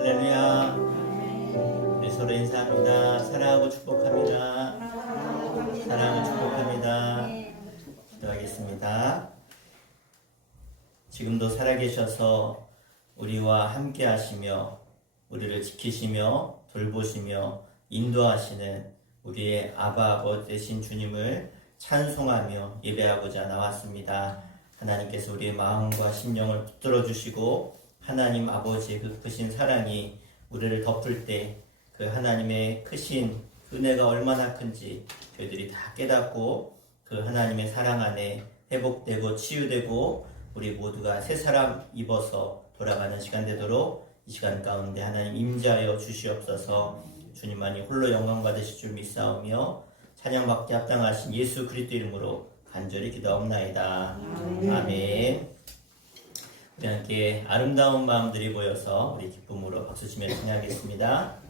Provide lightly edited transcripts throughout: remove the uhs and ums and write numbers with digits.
할렐루야. 우리 서로 인사합니다. 사랑하고 축복합니다. 사랑하고 축복합니다. 기도하겠습니다. 지금도 살아계셔서 우리와 함께 하시며 우리를 지키시며 돌보시며 인도하시는 우리의 아바 아버지 되신 주님을 찬송하며 예배하고자 나왔습니다. 하나님께서 우리의 마음과 심령을 붙들어 주시고 하나님 아버지의 그 크신 사랑이 우리를 덮을 때 그 하나님의 크신 은혜가 얼마나 큰지 저희들이 다 깨닫고 그 하나님의 사랑 안에 회복되고 치유되고 우리 모두가 새 사람 입어서 돌아가는 시간 되도록 이 시간 가운데 하나님 임재하여 주시옵소서. 주님만이 홀로 영광 받으실 줄 믿사오며 찬양받기 합당하신 예수 그리스도 이름으로 간절히 기도하옵나이다. 아멘. 우리 함께 아름다운 마음들이 모여서 우리 기쁨으로 박수치며 찬양하겠습니다.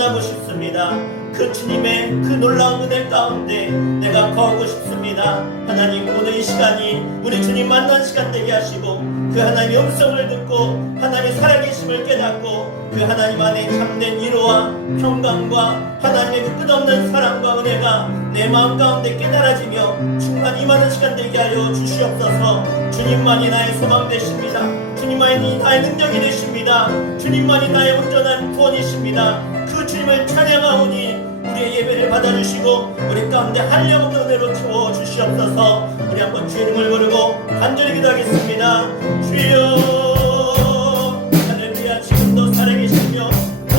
만나고 싶습니다. 그 주님의 그 놀라운 은혜 가운데 내가 거하고 싶습니다. 하나님, 오늘 이 시간이 우리 주님 만난 시간 되게 하시고 그 하나님의 음성을 듣고 하나님의 살아계심을 깨닫고 그 하나님 안에 참된 위로와 평강과 하나님의 그 끝없는 사랑과 은혜가 내 마음 가운데 깨달아지며 충만히 임하는 시간 되게 하여 주시옵소서. 주님만이 나의 소망 되십니다. 주님만이 나의 능력이 되십니다. 주님만이 나의 온전한 구원이십니다. 그 주님을 찬양하오니 우리의 예배를 받아주시고 우리 가운데 한량없는 은혜로 채워주시옵소서. 우리 한번 주의 이름을 부르고 간절히 기도하겠습니다. 주여, 할렐루야. 지금도 살아계시며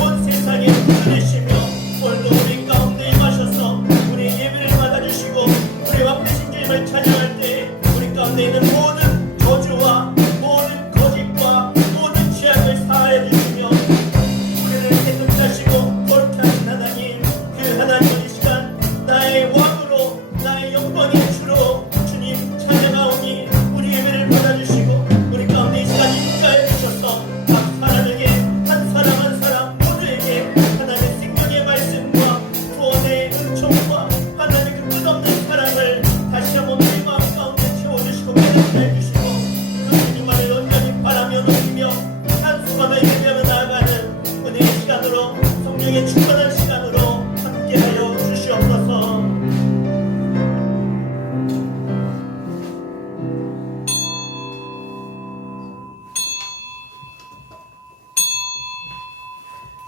온 세상에 부르시며 오늘도 우리 가운데 임하셔서 우리의 예배를 받아주시고 우리 왕 되신 주님을 찬양할 때 우리 가운데 있는 모든 저주와 모든 거짓과 모든 죄악을 사하여 주시며 우리를 깨끗게 하시고 거룩게 하신 하나님, 그 하나님 이 시간 나의 왕으로 나의 영광의 주로 주님 찬양하오니 우리 예배를 받아주시고 우리 가운데 이 시간 인자해 주셔서 각 사람에게 한 사람 한 사람 모두에게 하나님의 생명의 말씀과 구원의 은총과 하나님의 그 끝없는 사랑을 다시 한번 우리 마음 가운데 채워주시고 깨닫게 해주시고 그 주님만을 온전히 바라며 높이며 찬송하며 예배하며 나아가는 은혜의 시간으로 성령의 충만한 시간으로 함께하여 주시옵소서.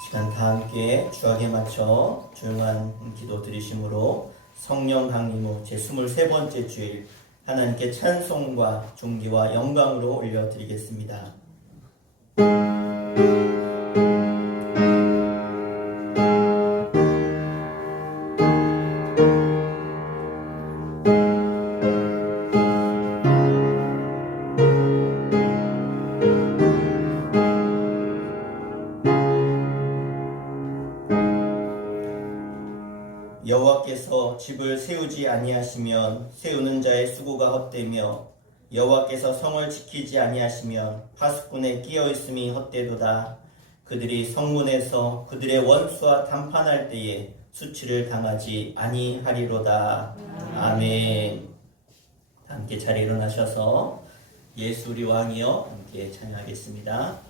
시간 다 함께 주악에 맞춰 조용한 기도 드리심으로 성령 강림 후 제23번째 주일 하나님께 찬송과 존귀와 영광으로 올려드리겠습니다. 여호와께서 집을 세우지 아니하시면 세우는 자의 수고가 헛되며 여호와께서 성을 지키지 아니하시면 파수꾼의 끼어있음이 헛되도다. 그들이 성문에서 그들의 원수와 담판할 때에 수치를 당하지 아니하리로다. 아멘. 함께 자리에 일어나셔서 예수 우리 왕이여 함께 찬양하겠습니다.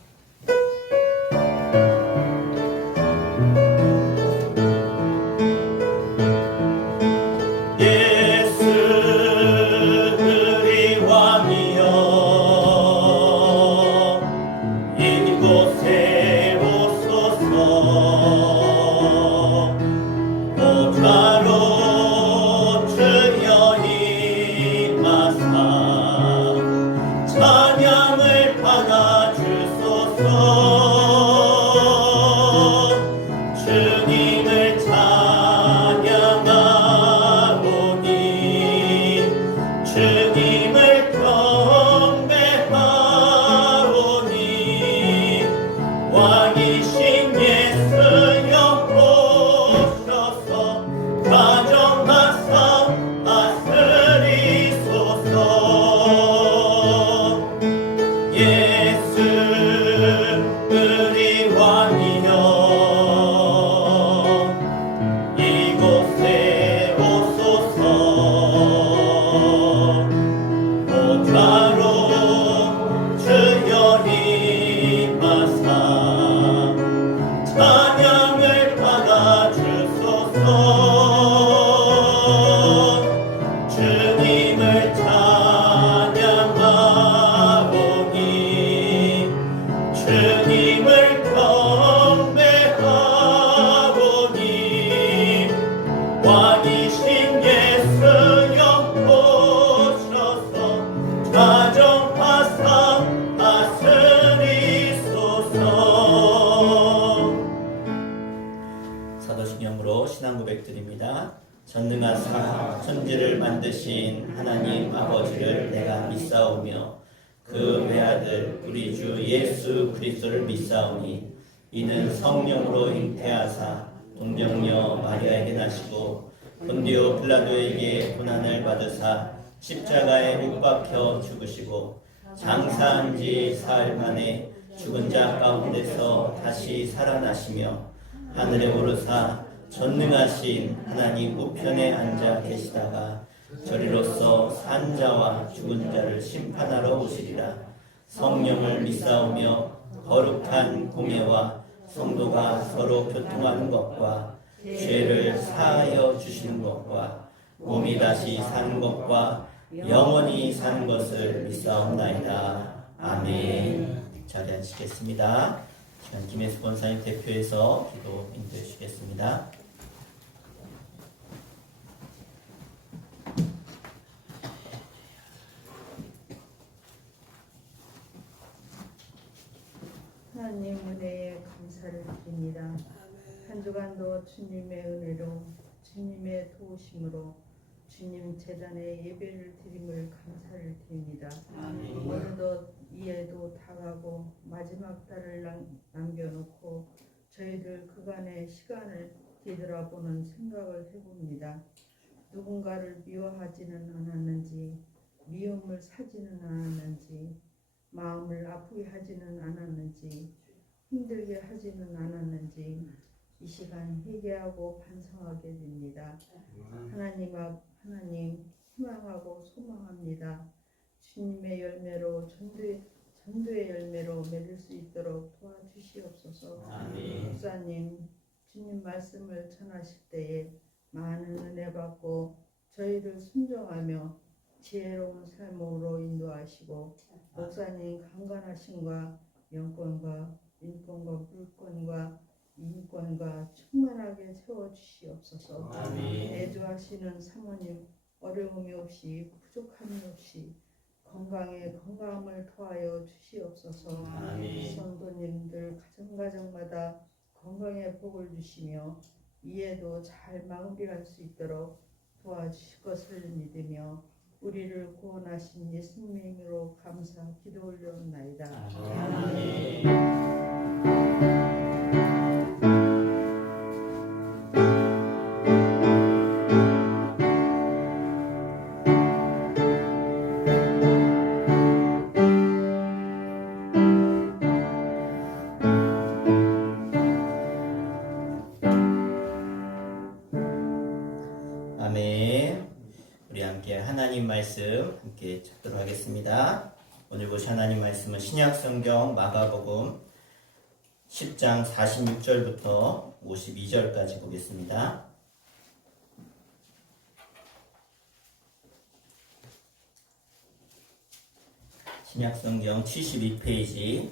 사도신경으로 신앙 고백드립니다. 전능하사 천지를 만드신 하나님 아버지를 내가 믿사오며 그 외아들 우리 주 예수 그리스도를 믿사오니 이는 성령으로 잉태하사 동정녀 마리아에게 나시고 본디오 빌라도에게 고난을 받으사 십자가에 못 박혀 죽으시고 장사한 지 사흘 만에 죽은 자 가운데서 다시 살아나시며 하늘에 오르사 전능하신 하나님 우편에 앉아 계시다가 저리로서 산 자와 죽은 자를 심판하러 오시리라. 성령을 믿사오며 거룩한 공예와 성도가 서로 교통하는 것과 죄를 사하여 주시는 것과 몸이 다시 사는 것과 영원히 사는 것을 믿사옵나이다. 아멘. 자리에 앉으시겠습니다. 김혜수 권사님 대표해서 기도 인도해 주시겠습니다. 하나님 은혜에 감사를 드립니다. 한 주간도 주님의 은혜로 주님의 도우심으로 주님 제단에 예배를 드림을 감사를 드립니다. 어느덧 이해도 다가고 마지막 달을 남겨놓고 저희들 그간의 시간을 뒤돌아보는 생각을 해봅니다. 누군가를 미워하지는 않았는지 미움을 사지는 않았는지 마음을 아프게 하지는 않았는지 힘들게 하지는 않았는지 이 시간 회개하고 반성하게 됩니다. 하나님 희망하고 소망합니다. 주님의 열매로 전도의 열매로 맺을 수 있도록 도와주시옵소서. 목사님 주님 말씀을 전하실 때에 많은 은혜 받고 저희를 순종하며 지혜로운 삶으로 인도하시고 목사님 강간하심과 영권과 인권과 물권과 인권과 충만하게 세워주시옵소서. 내주하시는 사모님 어려움이 없이 부족함이 없이 건강에 건강함을 더하여 주시옵소서. 성도님들 가정마다 건강의 복을 주시며 이해도 잘 마무리할 수 있도록 도와주실 것을 믿으며 우리를 구원하신 예수님의 이름으로 감사 기도 올려옵나이다. 아멘. 우리 함께 하나님 말씀 함께 찾도록 하겠습니다. 오늘 보실 하나님 말씀은 신약성경 마가복음 10장 46절부터 52절까지 보겠습니다. 신약성경 72페이지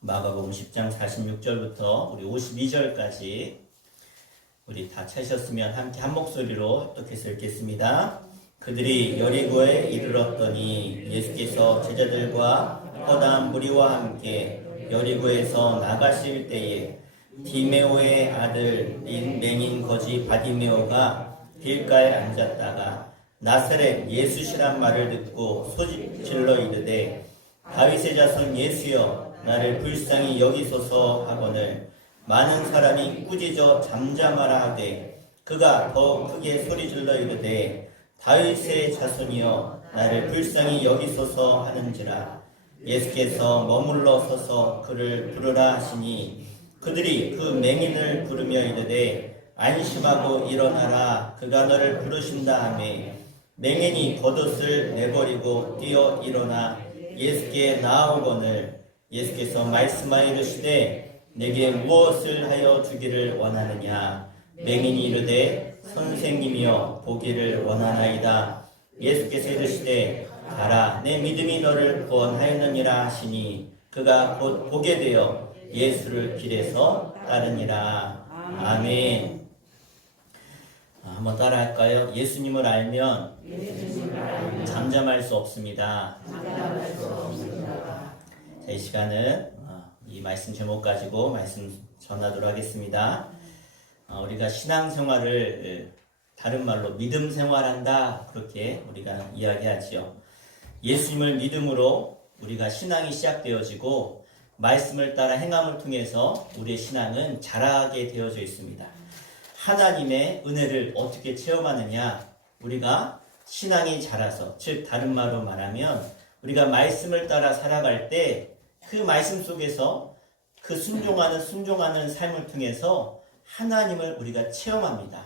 마가복음 10장 46절부터 우리 52절까지 우리 다 찾으셨으면 함께 한 목소리로 똑해서 읽겠습니다. 그들이 여리고에 이르렀더니 예수께서 제자들과 허다한 무리와 함께 여리고에서 나가실 때에 디메오의 아들인 맹인 거지 바디메오가 길가에 앉았다가 나사렛 예수시란 말을 듣고 소집질러 이르되 다윗의 자손 예수여 나를 불쌍히 여기소서 하거늘 많은 사람이 꾸짖어 잠잠하라 하되 그가 더 크게 소리질러 이르되 다윗의 자손이여 나를 불쌍히 여기소서 하는지라. 예수께서 머물러 서서 그를 부르라 하시니 그들이 그 맹인을 부르며 이르되 안심하고 일어나라 그가 너를 부르신다 하매 맹인이 겉옷을 내버리고 뛰어 일어나 예수께 나아오거늘 예수께서 말씀하여 이르시되 내게 무엇을 하여 주기를 원하느냐. 맹인이 이르되 선생님이여 보기를 원하나이다. 예수께서 이르시되 가라 내 믿음이 너를 구원하였느니라 하시니 그가 곧 보게 되어 예수를 길에서 따르니라. 아멘. 한번 따라할까요? 예수님을 알면 잠잠할 수 없습니다. 자, 이 시간은 이 말씀 제목 가지고 말씀 전하도록 하겠습니다. 우리가 신앙생활을 다른 말로 믿음 생활한다 그렇게 우리가 이야기하지요. 예수님을 믿음으로 우리가 신앙이 시작되어지고 말씀을 따라 행함을 통해서 우리의 신앙은 자라게 되어져 있습니다. 하나님의 은혜를 어떻게 체험하느냐? 우리가 신앙이 자라서, 즉 다른 말로 말하면 우리가 말씀을 따라 살아갈 때 그 말씀 속에서 그 순종하는 삶을 통해서 하나님을 우리가 체험합니다.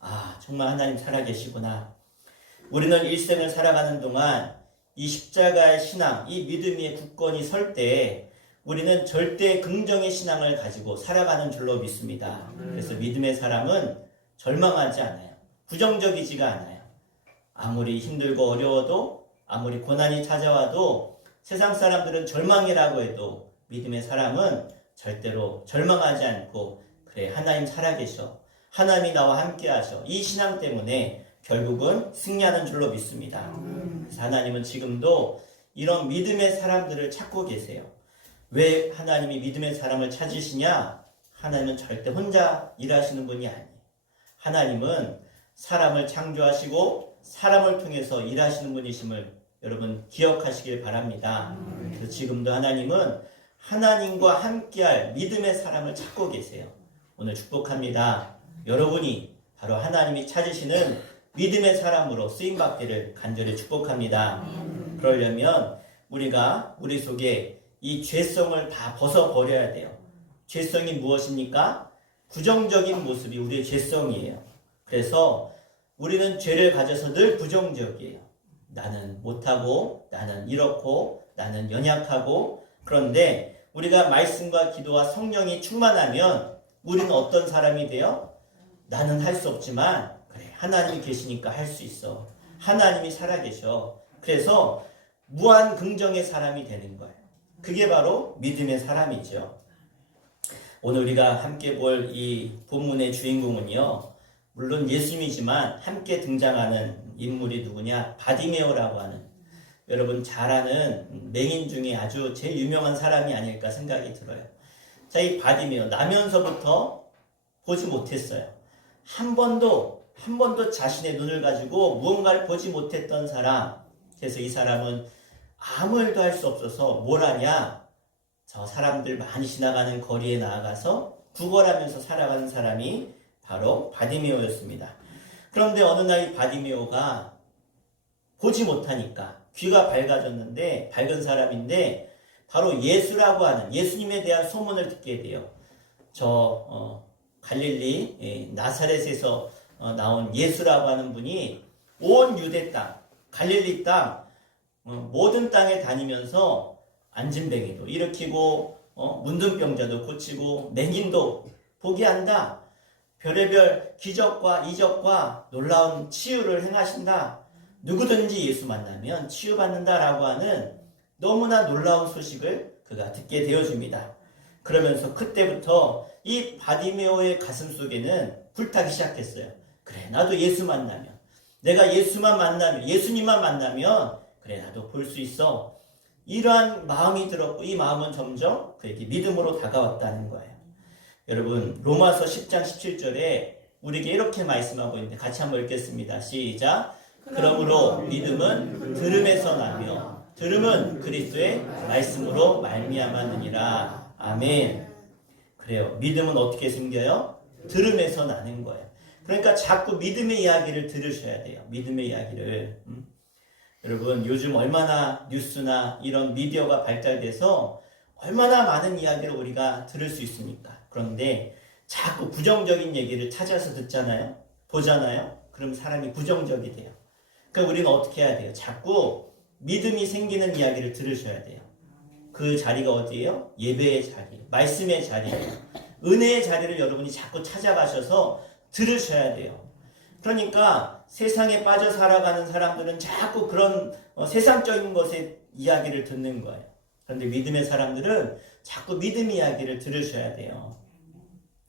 아, 정말 하나님 살아계시구나. 우리는 일생을 살아가는 동안 이 십자가의 신앙, 이 믿음의 굳건히 설 때 우리는 절대 긍정의 신앙을 가지고 살아가는 줄로 믿습니다. 그래서 믿음의 사람은 절망하지 않아요. 부정적이지가 않아요. 아무리 힘들고 어려워도, 아무리 고난이 찾아와도, 세상 사람들은 절망이라고 해도 믿음의 사람은 절대로 절망하지 않고, 그래, 하나님 살아계셔, 하나님이 나와 함께 하셔, 이 신앙 때문에 결국은 승리하는 줄로 믿습니다. 그래서 하나님은 지금도 이런 믿음의 사람들을 찾고 계세요. 왜 하나님이 믿음의 사람을 찾으시냐? 하나님은 절대 혼자 일하시는 분이 아니에요. 하나님은 사람을 창조하시고 사람을 통해서 일하시는 분이심을 여러분 기억하시길 바랍니다. 그래서 지금도 하나님은 하나님과 함께할 믿음의 사람을 찾고 계세요. 오늘 축복합니다. 여러분이 바로 하나님이 찾으시는 믿음의 사람으로 쓰임받기를 간절히 축복합니다. 그러려면 우리가 우리 속에 이 죄성을 다 벗어버려야 돼요. 죄성이 무엇입니까? 부정적인 모습이 우리의 죄성이에요. 그래서 우리는 죄를 가져서 늘 부정적이에요. 나는 못하고, 나는 이렇고, 나는 연약하고. 그런데 우리가 말씀과 기도와 성령이 충만하면 우리는 어떤 사람이 돼요? 나는 할 수 없지만 그래, 하나님이 계시니까 할 수 있어. 하나님이 살아계셔. 그래서 무한 긍정의 사람이 되는 거예요. 그게 바로 믿음의 사람이죠. 오늘 우리가 함께 볼 이 본문의 주인공은요, 물론 예수님이지만 함께 등장하는 인물이 누구냐? 바디메오라고 하는, 여러분 잘 아는 맹인 중에 아주 제일 유명한 사람이 아닐까 생각이 들어요. 자, 이 바디메오, 나면서부터 보지 못했어요. 한 번도 자신의 눈을 가지고 무언가를 보지 못했던 사람. 그래서 이 사람은 아무 일도 할 수 없어서 뭘 하냐? 저 사람들 많이 지나가는 거리에 나아가서 구걸하면서 살아가는 사람이 바로 바디메오였습니다. 그런데 어느 날 이 바디메오가 보지 못하니까 귀가 밝아졌는데, 밝은 사람인데 바로 예수라고 하는, 예수님에 대한 소문을 듣게 돼요. 갈릴리 나사렛에서 나온 예수라고 하는 분이 온 유대 땅, 갈릴리 땅, 모든 땅에 다니면서 안진뱅이도 일으키고 문둥병자도 고치고 맹인도 보게 한다. 별의별 기적과 이적과 놀라운 치유를 행하신다. 누구든지 예수 만나면 치유받는다라고 하는 너무나 놀라운 소식을 그가 듣게 되어줍니다. 그러면서 그때부터 이 바디메오의 가슴 속에는 불타기 시작했어요. 그래, 나도 예수 만나면, 내가 예수만 만나면, 예수님만 만나면 그래, 나도 볼 수 있어. 이러한 마음이 들었고, 이 마음은 점점 그에게 믿음으로 다가왔다는 거예요. 여러분, 로마서 10장 17절에 우리에게 이렇게 말씀하고 있는데 같이 한번 읽겠습니다. 시작. 그러므로 믿음은 들음에서 나며 들음은 그리스도의 말씀으로 말미암았느니라. 아멘. 그래요. 믿음은 어떻게 생겨요? 들음에서 나는 거예요. 그러니까 자꾸 믿음의 이야기를 들으셔야 돼요. 믿음의 이야기를. 여러분, 요즘 얼마나 뉴스나 이런 미디어가 발달돼서 얼마나 많은 이야기를 우리가 들을 수 있습니까? 그런데 자꾸 부정적인 얘기를 찾아서 듣잖아요? 보잖아요? 그럼 사람이 부정적이 돼요. 그러니까 우리는 어떻게 해야 돼요? 자꾸 믿음이 생기는 이야기를 들으셔야 돼요. 그 자리가 어디예요? 예배의 자리, 말씀의 자리예요. 은혜의 자리를 여러분이 자꾸 찾아가셔서 들으셔야 돼요. 그러니까 세상에 빠져 살아가는 사람들은 자꾸 그런 세상적인 것의 이야기를 듣는 거예요. 그런데 믿음의 사람들은 자꾸 믿음 이야기를 들으셔야 돼요.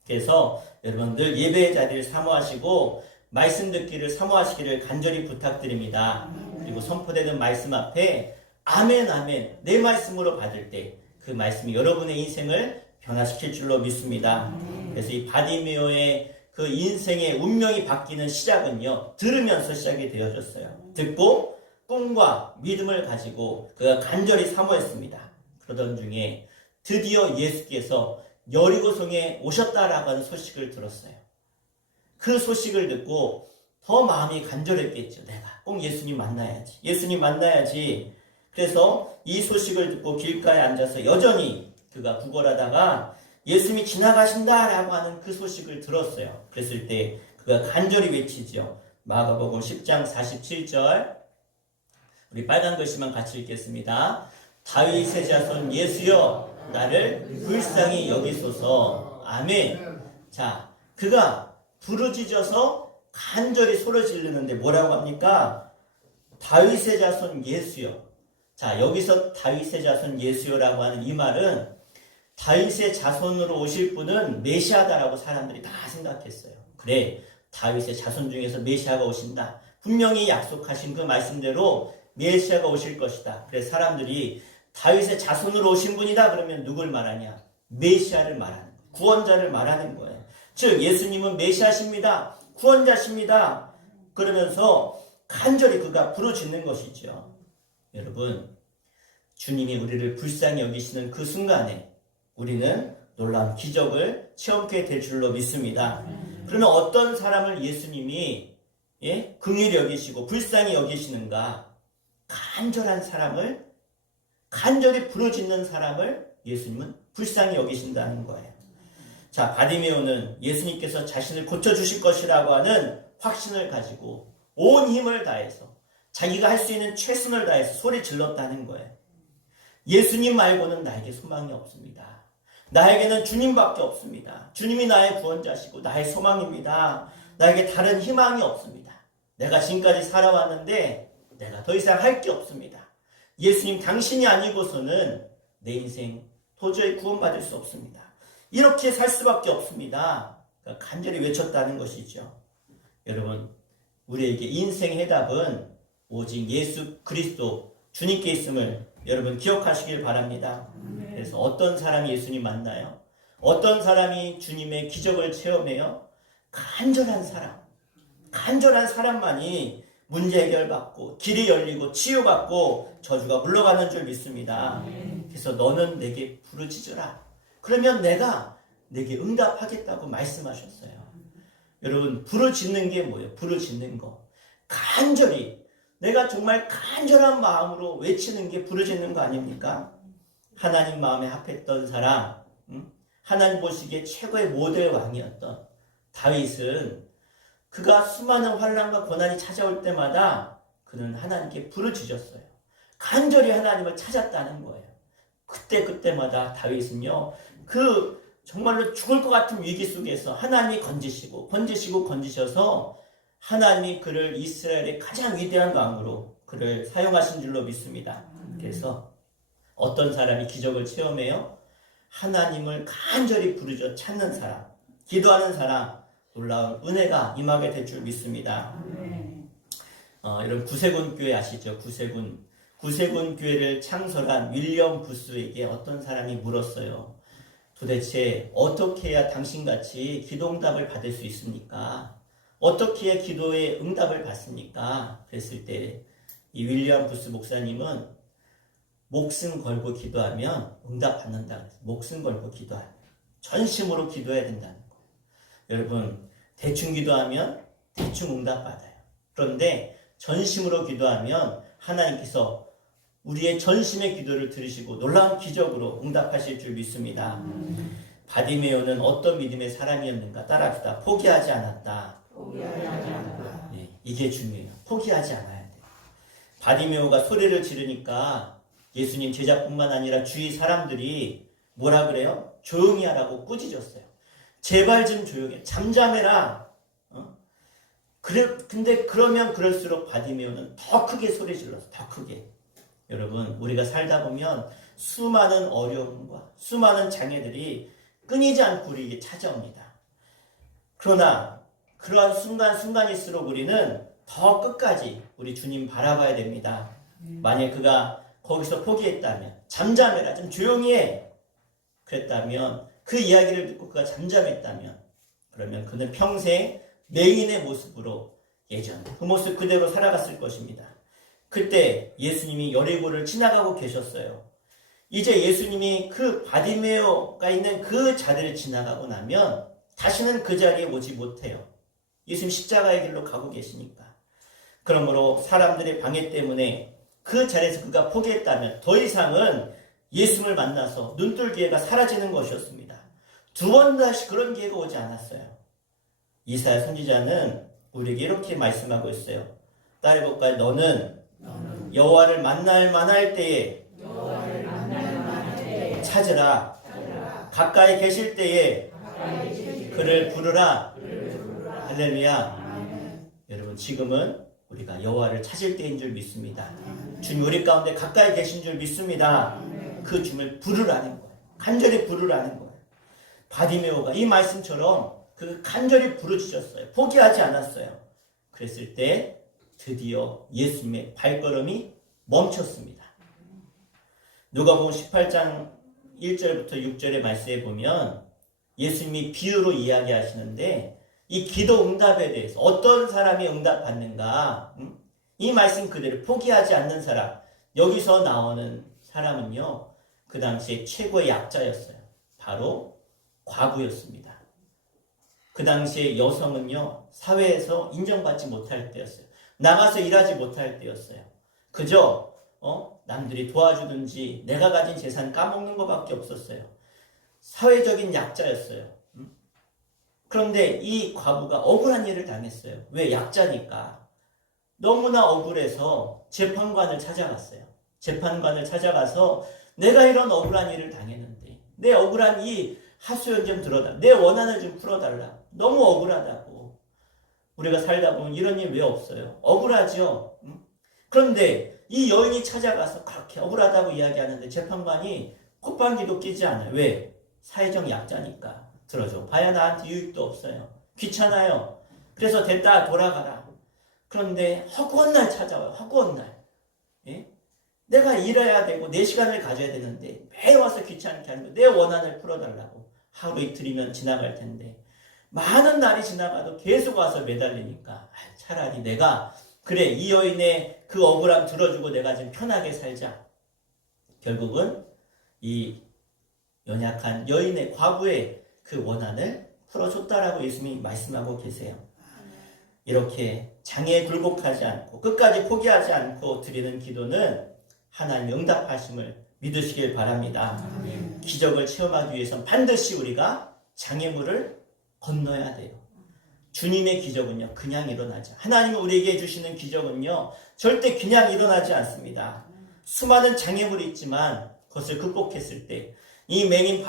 그래서 여러분들 예배의 자리를 사모하시고 말씀 듣기를 사모하시기를 간절히 부탁드립니다. 그리고 선포되는 말씀 앞에 아멘 아멘 내 말씀으로 받을 때 그 말씀이 여러분의 인생을 변화시킬 줄로 믿습니다. 그래서 이 바디메오의 그 인생의 운명이 바뀌는 시작은요, 들으면서 시작이 되어졌어요. 듣고 꿈과 믿음을 가지고 그가 간절히 사모했습니다. 그러던 중에 드디어 예수께서 여리고성에 오셨다라고 하는 소식을 들었어요. 그 소식을 듣고 더 마음이 간절했겠죠. 내가 꼭 예수님 만나야지. 예수님 만나야지. 그래서 이 소식을 듣고 길가에 앉아서 여전히 그가 구걸하다가 예수님이 지나가신다라고 하는 그 소식을 들었어요. 그랬을 때 그가 간절히 외치죠. 마가복음 10장 47절, 우리 빨간 글씨만 같이 읽겠습니다. 다윗의 자손 예수여 나를 불쌍히 여기소서. 아멘. 자, 그가 부르짖어서 간절히 소리 지르는데 뭐라고 합니까? 다윗의 자손 예수여. 자, 여기서 다윗의 자손 예수여라고 하는 이 말은 다윗의 자손으로 오실 분은 메시아다라고 사람들이 다 생각했어요. 그래, 다윗의 자손 중에서 메시아가 오신다. 분명히 약속하신 그 말씀대로 메시아가 오실 것이다. 그래서 사람들이 다윗의 자손으로 오신 분이다 그러면 누굴 말하냐? 메시아를 말하는 거예요. 구원자를 말하는 거예요. 즉 예수님은 메시아십니다. 구원자십니다. 그러면서 간절히 그가 부르짖는 것이죠. 여러분, 주님이 우리를 불쌍히 여기시는 그 순간에 우리는 놀라운 기적을 체험하게 될 줄로 믿습니다. 그러면 어떤 사람을 예수님이 긍휼히 여기시고 불쌍히 여기시는가? 간절한 사람을, 간절히 부르짖는 사람을 예수님은 불쌍히 여기신다는 거예요. 자, 바디메오는 예수님께서 자신을 고쳐주실 것이라고 하는 확신을 가지고 온 힘을 다해서 자기가 할 수 있는 최선을 다해서 소리 질렀다는 거예요. 예수님 말고는 나에게 소망이 없습니다. 나에게는 주님밖에 없습니다. 주님이 나의 구원자시고 나의 소망입니다. 나에게 다른 희망이 없습니다. 내가 지금까지 살아왔는데 내가 더 이상 할 게 없습니다. 예수님 당신이 아니고서는 내 인생 도저히 구원받을 수 없습니다. 이렇게 살 수밖에 없습니다. 그러니까 간절히 외쳤다는 것이죠. 여러분, 우리에게 인생 해답은 오직 예수 그리스도 주님께 있음을 여러분 기억하시길 바랍니다. 그래서 어떤 사람이 예수님 만나요? 어떤 사람이 주님의 기적을 체험해요? 간절한 사람만이 문제 해결받고 길이 열리고 치유받고 저주가 물러가는 줄 믿습니다. 그래서 너는 내게 부르짖으라. 그러면 내가 내게 응답하겠다고 말씀하셨어요. 여러분, 부르짖는 게 뭐예요? 부르짖는 거. 간절히, 내가 정말 간절한 마음으로 외치는 게 부르짖는 거 아닙니까? 하나님 마음에 합했던 사람, 하나님 보시기에 최고의 모델 왕이었던 다윗은 그가 수많은 환난과 고난이 찾아올 때마다 그는 하나님께 부르짖었어요. 간절히 하나님을 찾았다는 거예요. 그때마다 다윗은요, 그 정말로 죽을 것 같은 위기 속에서 하나님이 건지셔서 하나님이 그를 이스라엘의 가장 위대한 왕으로 그를 사용하신 줄로 믿습니다. 그래서 어떤 사람이 기적을 체험해요? 하나님을 간절히 부르짖어 찾는 사람, 기도하는 사람, 놀라운 은혜가 임하게 될 줄 믿습니다. 여러분, 구세군 교회 아시죠? 구세군 교회를 창설한 윌리엄 부스에게 어떤 사람이 물었어요. 도대체 어떻게 해야 당신같이 기도응답을 받을 수 있습니까? 어떻게 해야 기도에 응답을 받습니까? 그랬을 때 이 윌리엄 부스 목사님은 목숨 걸고 기도하면 응답받는다 그랬어요. 목숨 걸고 기도하면 전심으로 기도해야 된다는 거예요. 여러분, 대충 기도하면 대충 응답받아요. 그런데 전심으로 기도하면 하나님께서 우리의 전심의 기도를 들으시고 놀라운 기적으로 응답하실 줄 믿습니다. 바디메오는 어떤 믿음의 사람이었는가? 따라합시다. 포기하지 않았다. 네, 이게 중요해요. 포기하지 않아야 돼요. 바디메오가 소리를 지르니까 예수님 제자뿐만 아니라 주위 사람들이 뭐라 그래요? 조용히 하라고 꾸짖었어요. 제발 좀 조용해. 잠잠해라. 근데 그러면 그럴수록 바디메오는 더 크게 소리 질렀어. 더 크게. 여러분, 우리가 살다 보면 수많은 어려움과 수많은 장애들이 끊이지 않고 우리에게 찾아옵니다. 그러나 그러한 순간일수록 우리는 더 끝까지 우리 주님 바라봐야 됩니다. 만약 그가 거기서 포기했다면, 잠잠해라, 좀 조용히 해, 그랬다면, 그 이야기를 듣고 그가 잠잠했다면, 그러면 그는 평생 맹인의 모습으로 예전 그 모습 그대로 살아갔을 것입니다. 그때 예수님이 여리고를 지나가고 계셨어요. 이제 예수님이 그 바디메오가 있는 그 자리를 지나가고 나면 다시는 그 자리에 오지 못해요. 예수님 십자가의 길로 가고 계시니까. 그러므로 사람들의 방해 때문에 그 자리에서 그가 포기했다면 더 이상은 예수님을 만나서 눈뜰 기회가 사라지는 것이었습니다. 두 번 다시 그런 기회가 오지 않았어요. 이사야 선지자는 우리에게 이렇게 말씀하고 있어요. 따라해볼까요? 너는 여호와를 만날 때에 찾으라. 가까이 계실 때에 그를 부르라. 할렐루야. 여러분, 지금은 우리가 여호와를 찾을 때인 줄 믿습니다. 주님 우리 가운데 가까이 계신 줄 믿습니다. 그 주님을 부르라는 거예요. 간절히 부르라는 거예요. 바디메오가 이 말씀처럼 그 간절히 부르짖었어요. 포기하지 않았어요. 그랬을 때 드디어 예수님의 발걸음이 멈췄습니다. 누가복음 18장 1절부터 6절의 말씀에 보면 예수님이 비유로 이야기하시는데 이 기도 응답에 대해서 어떤 사람이 응답받는가, 이 말씀 그대로 포기하지 않는 사람. 여기서 나오는 사람은요, 그 당시에 최고의 약자였어요. 바로 과부였습니다. 그 당시에 여성은요, 사회에서 인정받지 못할 때였어요. 나가서 일하지 못할 때였어요. 그저 남들이 도와주든지 내가 가진 재산 까먹는 것밖에 없었어요. 사회적인 약자였어요. 그런데 이 과부가 억울한 일을 당했어요. 왜? 약자니까. 너무나 억울해서 재판관을 찾아갔어요. 재판관을 찾아가서 내가 이런 억울한 일을 당했는데 내 억울한 이 하소연 좀 들어달라. 내 원한을 좀 풀어달라. 너무 억울하다고. 우리가 살다 보면 이런 일 왜 없어요? 억울하죠. 그런데 이 여인이 찾아가서 그렇게 억울하다고 이야기하는데 재판관이 콧방귀도 끼지 않아요. 왜? 사회적 약자니까. 들어줘 봐야 나한테 유익도 없어요. 귀찮아요. 그래서 됐다 돌아가라. 그런데 허구한 날 찾아와요. 허구한 날. 예? 내가 일해야 되고 내 시간을 가져야 되는데 매일 와서 귀찮게 하는 거. 내 원한을 풀어달라고. 하루 이틀이면 지나갈 텐데 많은 날이 지나가도 계속 와서 매달리니까 차라리 내가 그래 이 여인의 그 억울함 들어주고 내가 좀 편하게 살자. 결국은 이 연약한 여인의 과부의 그 원한을 풀어줬다라고 예수님이 말씀하고 계세요. 이렇게 장애에 굴복하지 않고 끝까지 포기하지 않고 드리는 기도는 하나님 응답하심을 믿으시길 바랍니다. 기적을 체험하기 위해서는 반드시 우리가 장애물을 건너야 돼요. 주님의 기적은요 그냥 일어나지, 하나님이 우리에게 주시는 기적은요 절대 그냥 일어나지 않습니다. 수많은 장애물이 있지만 그것을 극복했을 때 이 맹인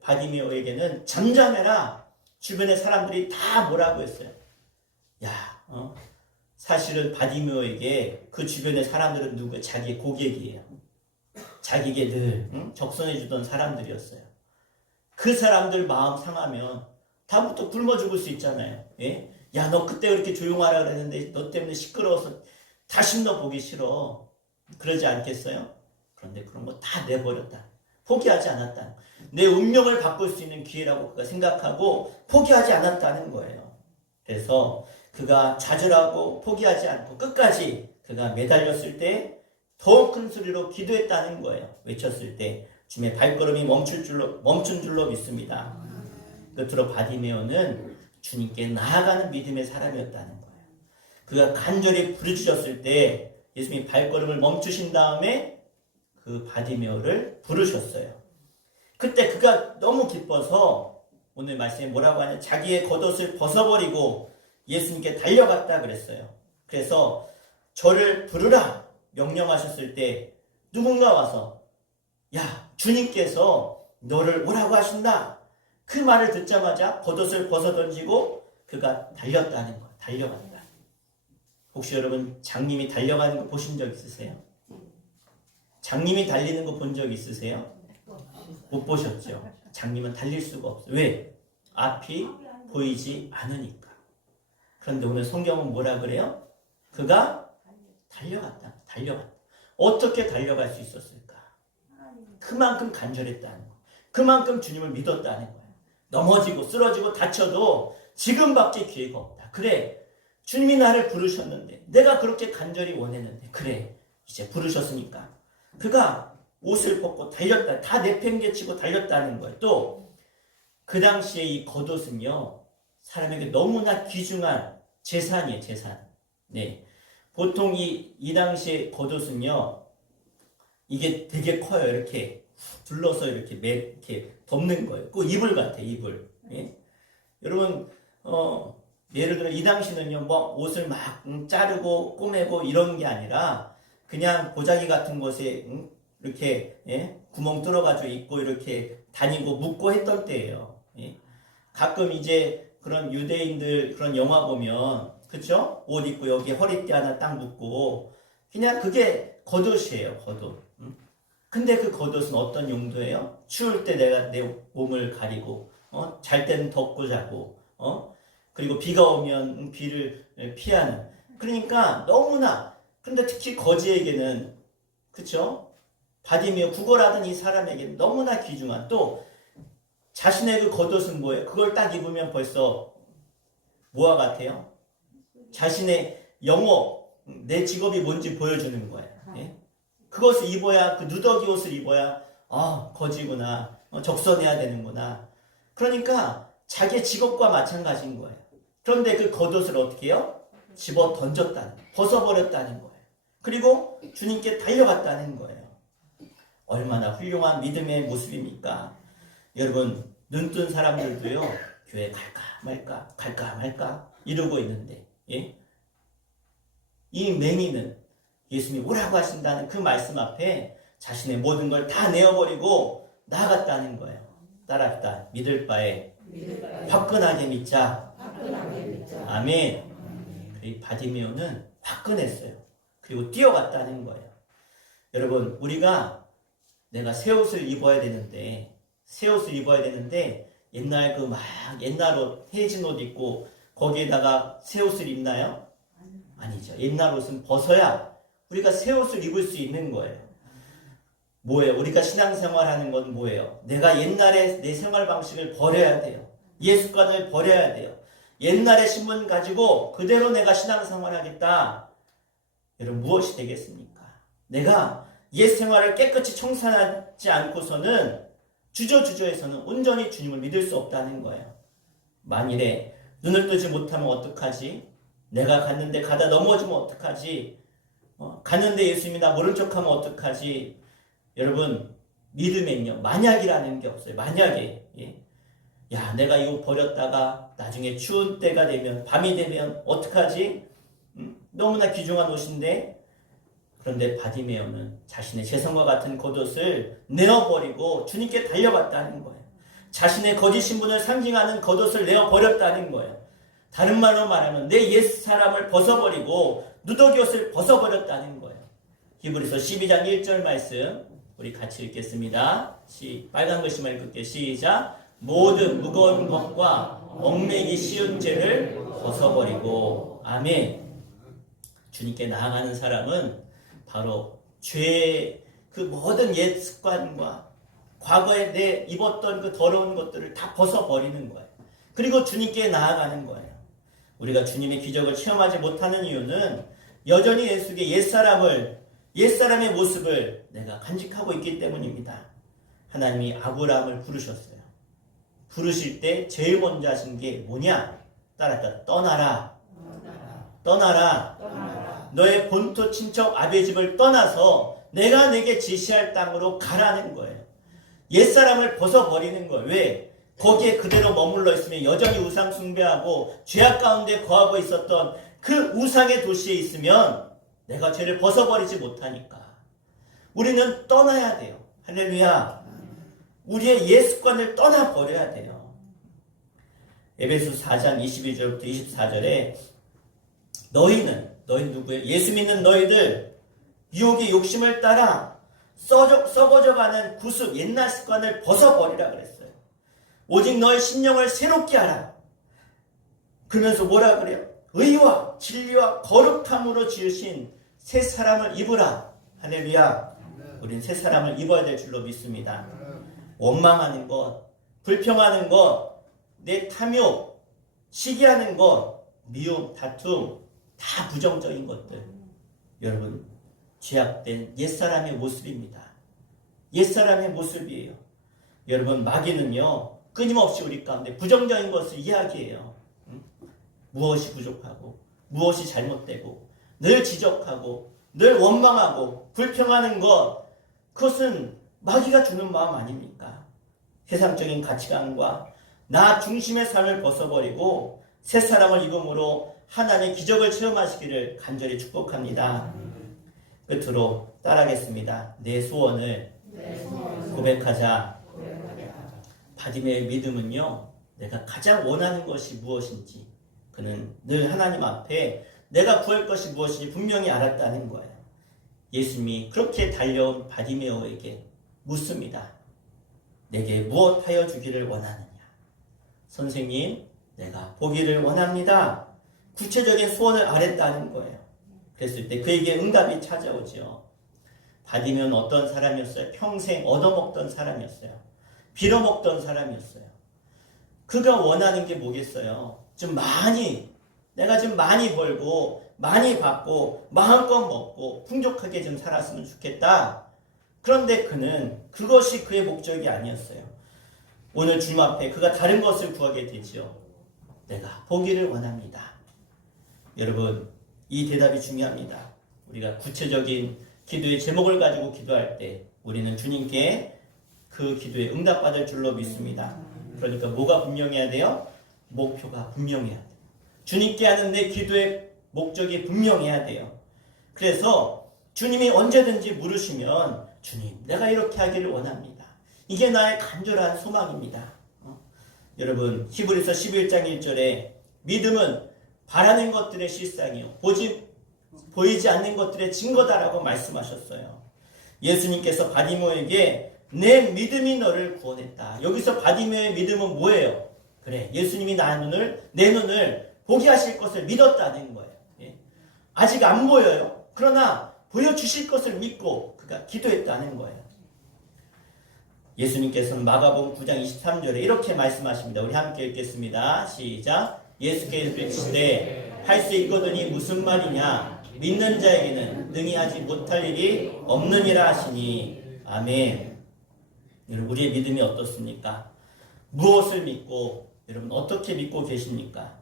바디메오에게는 잠잠해라. 주변의 사람들이 다 뭐라고 했어요? 사실은 바디메오에게 그 주변의 사람들은 누구예요? 자기의 고객이에요. 자기에게 늘 적선해주던 사람들이었어요. 그 사람들 마음 상하면 다음부터 굶어 죽을 수 있잖아요. 예? 야, 너 그때 그렇게 조용하라 그랬는데 너 때문에 시끄러워서 다시 너 보기 싫어. 그러지 않겠어요? 그런데 그런 거 다 내버렸다. 포기하지 않았다. 내 운명을 바꿀 수 있는 기회라고 그가 생각하고 포기하지 않았다는 거예요. 그래서 그가 좌절하고 포기하지 않고 끝까지 그가 매달렸을 때 더 큰 소리로 기도했다는 거예요. 외쳤을 때 주님의 발걸음이 멈춘 줄로 믿습니다. 끝으로 바디메오는 주님께 나아가는 믿음의 사람이었다는 거예요. 그가 간절히 부르짖었을 때 예수님이 발걸음을 멈추신 다음에 그 바디메오를 부르셨어요. 그때 그가 너무 기뻐서 오늘 말씀에 뭐라고 하냐, 자기의 겉옷을 벗어버리고 예수님께 달려갔다 그랬어요. 그래서 저를 부르라 명령하셨을 때 누군가 와서 야, 주님께서 너를 오라고 하신다. 그 말을 듣자마자 겉옷을 벗어 던지고 그가 달렸다는 거예요. 달려간다. 혹시 여러분 장님이 달려가는 거 보신 적 있으세요? 장님이 달리는 거 본 적 있으세요? 못 보셨죠? 장님은 달릴 수가 없어요. 왜? 앞이 보이지 않으니까. 그런데 오늘 성경은 뭐라 그래요? 그가 달려갔다. 어떻게 달려갈 수 있었을까? 그만큼 간절했다는 거예요. 그만큼 주님을 믿었다는 거예요. 넘어지고 쓰러지고 다쳐도 지금밖에 기회가 없다. 그래, 주님이 나를 부르셨는데, 내가 그렇게 간절히 원했는데, 그래, 이제 부르셨으니까 그가 옷을 벗고 달렸다. 다 내팽개치고 달렸다는 거예요. 또 그 당시에 이 겉옷은요 사람에게 너무나 귀중한 재산이에요. 재산. 네, 보통 이 당시에 겉옷은요 이게 되게 커요. 이렇게 둘러서 이렇게 덮는 거예요. 그 이불 같아, 이불. 예? 여러분, 예를 들어 이 당시는요, 뭐 옷을 막 자르고 꼬매고 이런 게 아니라 그냥 보자기 같은 곳에 이렇게 구멍 뚫어가지고 입고 이렇게 다니고 묵고 했던 때예요. 예? 가끔 이제 그런 유대인들 그런 영화 보면, 그쵸? 옷 입고 여기 허리띠 하나 딱 묶고 그냥 그게 겉옷이에요, 겉옷. 근데 그 겉옷은 어떤 용도예요? 추울 때 내가 내 몸을 가리고, 잘 때는 덮고 자고, 그리고 비가 오면 비를 피하는. 그러니까 너무나, 근데 특히 거지에게는, 그쵸? 바디메오 구걸하던 이 사람에게는 너무나 귀중한, 또 자신의 그 겉옷은 뭐예요? 그걸 딱 입으면 벌써 뭐와 같아요? 자신의 영어, 내 직업이 뭔지 보여주는 거예요. 예? 그것을 입어야, 그 누더기 옷을 입어야, 거지구나, 적선해야 되는구나. 그러니까 자기의 직업과 마찬가지인 거예요. 그런데 그 겉옷을 어떻게 해요? 집어 던졌다는, 벗어버렸다는 거예요. 그리고 주님께 달려갔다는 거예요. 얼마나 훌륭한 믿음의 모습입니까? 여러분, 눈뜬 사람들도요, 교회 갈까 말까 이러고 있는데, 예? 이 맹인은 예수님이 오라고 하신다는 그 말씀 앞에 자신의 모든 걸 다 내어버리고 나아갔다는 거예요. 따랐다. 믿을 바에 화끈하게 믿자. 아멘. 이 바디메오는 화끈했어요. 그리고 뛰어갔다는 거예요. 여러분, 우리가 내가 새 옷을 입어야 되는데 옛날 옛날 옷, 해진 옷 입고 거기에다가 새 옷을 입나요? 아니죠. 옛날 옷은 벗어야 우리가 새 옷을 입을 수 있는 거예요. 뭐예요? 우리가 신앙생활 하는 건 뭐예요? 내가 옛날에 내 생활 방식을 버려야 돼요. 예습관을 버려야 돼요. 옛날의 신분 가지고 그대로 내가 신앙생활 하겠다. 여러분, 무엇이 되겠습니까? 내가 옛 생활을 깨끗이 청산하지 않고서는 주저주저해서는 온전히 주님을 믿을 수 없다는 거예요. 만일에 눈을 뜨지 못하면 어떡하지? 내가 갔는데 가다 넘어지면 어떡하지? 갔는데 예수님이 나 모른 척하면 어떡하지? 여러분, 믿음엔요, 만약이라는 게 없어요. 만약에. 예. 야, 내가 이거 버렸다가 나중에 추운 때가 되면, 밤이 되면 어떡하지? 너무나 귀중한 옷인데. 그런데 바디메오는 자신의 재성과 같은 겉옷을 내어버리고 주님께 달려갔다는 거예요. 자신의 거짓 신분을 상징하는 겉옷을 내어버렸다는 거예요. 다른 말로 말하면 내 옛사람을 벗어버리고 누더기 옷을 벗어버렸다는 거예요. 히브리서 12장 1절 말씀 우리 같이 읽겠습니다. 빨간 글씨만 읽을게요. 시작. 모든 무거운 것과 얽매기 쉬운 죄를 벗어버리고. 아멘. 주님께 나아가는 사람은 바로 죄의 그 모든 옛 습관과 과거에 내 입었던 그 더러운 것들을 다 벗어버리는 거예요. 그리고 주님께 나아가는 거예요. 우리가 주님의 기적을 체험하지 못하는 이유는 여전히 내 속에 옛사람의 모습을 내가 간직하고 있기 때문입니다. 하나님이 아브라함을 부르셨어요. 부르실 때 제일 먼저 하신 게 뭐냐? 따랐다. 떠나라. 너의 본토 친척 아베 집을 떠나서 내가 내게 지시할 땅으로 가라는 거예요. 옛사람을 벗어버리는 거예요. 왜? 거기에 그대로 머물러 있으면 여전히 우상 숭배하고 죄악 가운데 거하고 있었던 그 우상의 도시에 있으면 내가 죄를 벗어버리지 못하니까. 우리는 떠나야 돼요. 할렐루야. 우리의 옛 습관을 떠나버려야 돼요. 에베소 4장 22절부터 24절에 너희는 누구예요? 예수 믿는 너희들 유혹의 욕심을 따라 썩어져가는 구습 옛날 습관을 벗어버리라 그랬어요. 오직 너의 심령을 새롭게 하라. 그러면서 뭐라 그래요? 의와 진리와 거룩함으로 지으신 새 사람을 입으라. 할렐루야. 우린 새 사람을 입어야 될 줄로 믿습니다. 원망하는 것, 불평하는 것, 내 탐욕, 시기하는 것, 미움, 다툼, 다 부정적인 것들. 여러분, 죄악된 옛사람의 모습입니다. 옛사람의 모습이에요. 여러분, 마귀는요, 끊임없이 우리 가운데 부정적인 것을 이야기해요. 무엇이 부족하고, 무엇이 잘못되고, 늘 지적하고, 늘 원망하고, 불평하는 것, 그것은 마귀가 주는 마음 아닙니까? 세상적인 가치관과 나 중심의 삶을 벗어버리고 새 사람을 입음으로 하나님의 기적을 체험하시기를 간절히 축복합니다. 끝으로 따라하겠습니다. 내 소원을 고백하자. 바디메의 믿음은요, 내가 가장 원하는 것이 무엇인지, 그는 늘 하나님 앞에 내가 구할 것이 무엇인지 분명히 알았다는 거예요. 예수님이 그렇게 달려온 바디메오에게 묻습니다. 내게 무엇하여 주기를 원하느냐? 선생님, 내가 보기를 원합니다. 구체적인 소원을 아랬다는 거예요. 그랬을 때 그에게 응답이 찾아오죠. 바디메오는 어떤 사람이었어요? 평생 얻어먹던 사람이었어요. 빌어먹던 사람이었어요. 그가 원하는 게 뭐겠어요? 내가 좀 많이 벌고 많이 받고 마음껏 먹고 풍족하게 좀 살았으면 좋겠다. 그런데 그는 그것이 그의 목적이 아니었어요. 오늘 주님 앞에 그가 다른 것을 구하게 되죠. 내가 보기를 원합니다. 여러분, 이 대답이 중요합니다. 우리가 구체적인 기도의 제목을 가지고 기도할 때 우리는 주님께 그 기도에 응답받을 줄로 믿습니다. 그러니까 뭐가 분명해야 돼요? 목표가 분명해야 돼요. 주님께 하는 내 기도의 목적이 분명해야 돼요. 그래서 주님이 언제든지 물으시면 주님, 내가 이렇게 하기를 원합니다. 이게 나의 간절한 소망입니다. 여러분, 히브리서 11장 1절에 믿음은 바라는 것들의 실상이요 보이지 않는 것들의 증거다라고 말씀하셨어요. 예수님께서 바디메오에게 내 믿음이 너를 구원했다. 여기서 바디메오의 믿음은 뭐예요? 그래, 예수님이 내 눈을 보게 하실 것을 믿었다는 거예요. 아직 안 보여요. 그러나 보여주실 것을 믿고 그가 기도했다는 거예요. 예수님께서는 마가복음 9장 23절에 이렇게 말씀하십니다. 우리 함께 읽겠습니다. 시작. 예수께서 이르시되 할 수 있거든이 무슨 말이냐? 믿는 자에게는 능히 하지 못할 일이 없느니라 하시니. 아멘. 여러분, 우리의 믿음이 어떻습니까? 무엇을 믿고 여러분 어떻게 믿고 계십니까?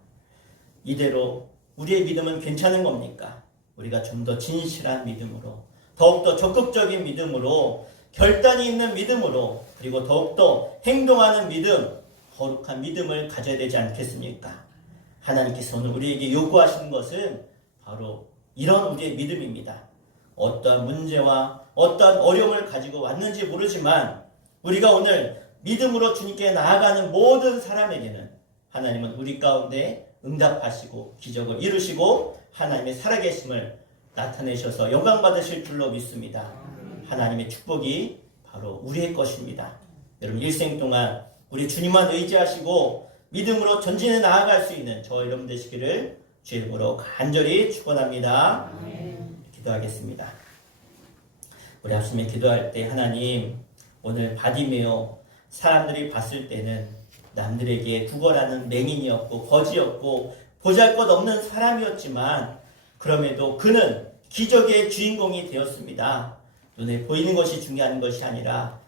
이대로 우리의 믿음은 괜찮은 겁니까? 우리가 좀 더 진실한 믿음으로, 더욱더 적극적인 믿음으로, 결단이 있는 믿음으로, 그리고 더욱더 행동하는 믿음, 거룩한 믿음을 가져야 되지 않겠습니까? 하나님께서 오늘 우리에게 요구하시는 것은 바로 이런 우리의 믿음입니다. 어떠한 문제와 어떠한 어려움을 가지고 왔는지 모르지만 우리가 오늘 믿음으로 주님께 나아가는 모든 사람에게는 하나님은 우리 가운데 응답하시고 기적을 이루시고 하나님의 살아계심을 나타내셔서 영광 받으실 줄로 믿습니다. 하나님의 축복이 바로 우리의 것입니다. 여러분, 일생 동안 우리 주님만 의지하시고 믿음으로 전진해 나아갈 수 있는 저 여러분 되시기를 주의 이름으로 간절히 축원합니다. 기도하겠습니다. 우리 아침에 기도할 때 하나님, 오늘 바디메오 사람들이 봤을 때는 남들에게 구걸하는 맹인이었고 거지였고 보잘것없는 사람이었지만 그럼에도 그는 기적의 주인공이 되었습니다. 눈에 보이는 것이 중요한 것이 아니라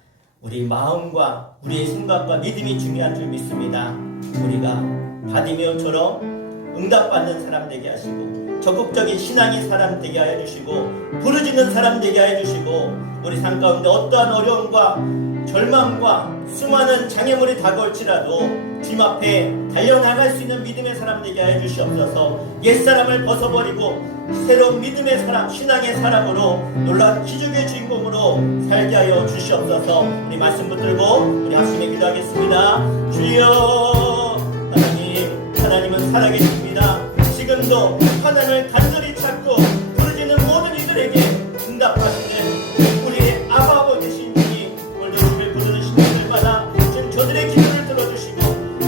우리 마음과 우리의 생각과 믿음이 중요한 줄 믿습니다. 우리가 바디메오처럼 응답받는 사람 되게 하시고 적극적인 신앙의 사람 되게 하여 주시고 부르짖는 사람 되게 하여 주시고 우리 삶 가운데 어떠한 어려움과 절망과 수많은 장애물이 다가올지라도 주님 앞에 달려나갈 수 있는 믿음의 사람 되게 하여 주시옵소서. 옛사람을 벗어버리고 새로운 믿음의 사람, 신앙의 사람으로 놀라운 기적의 주인공으로 살게 하여 주시옵소서. 우리 말씀 붙들고 우리 아침에 기도하겠습니다. 주여, 하나님은 살아계십니다. 지금도 하나님을 간절히 찾고 부르짖는 모든 이들에게 응답하시는 우리의 아버지 되신 주님, 오늘도 주를 부르는 신들마다 지금 저들의 기도를 들어주시고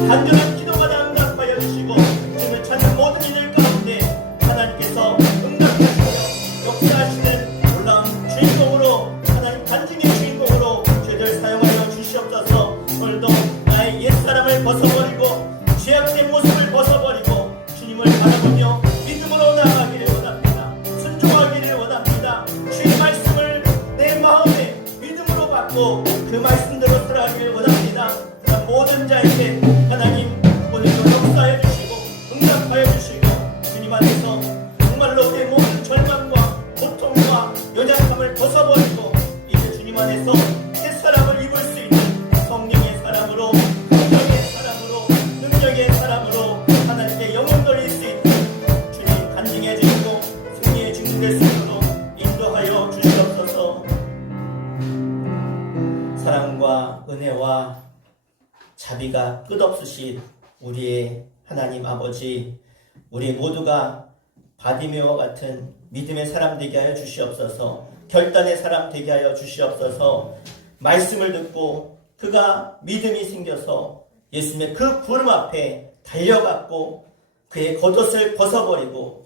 간절한 기도마다 응답하여 주시고 주님을 찾는 모든 이들 가운데 하나님께서 응답하시며 역사하시는 놀라운 주인공으로, 하나님 간증의 주인공으로 저희들 사용하여 주시옵소서. 오늘도 나의 옛사람을 벗어버리고 죄악된 모습을 벗어버리고 주님을 바라보며 믿음으로 나아가기를 원합니다. 순종하기를 원합니다. 주의 말씀을 내 마음에 믿음으로 받고 그 말씀대로 살아가기를 원합니다. 모든 자에게 하나님 오늘도 역사해 주시고 응답하여 주시고 주님 안에서 정말로 내 모든 절망과 고통과 연약함을 벗어버리고 이제 주님 안에서 될 수 있도록 인도하여 주시옵소서. 사랑과 은혜와 자비가 끝없으신 우리의 하나님 아버지, 우리 모두가 바디메오와 같은 믿음의 사람 되게 하여 주시옵소서. 결단의 사람 되게 하여 주시옵소서. 말씀을 듣고 그가 믿음이 생겨서 예수님의 그 부름 앞에 달려갔고 그의 겉옷을 벗어버리고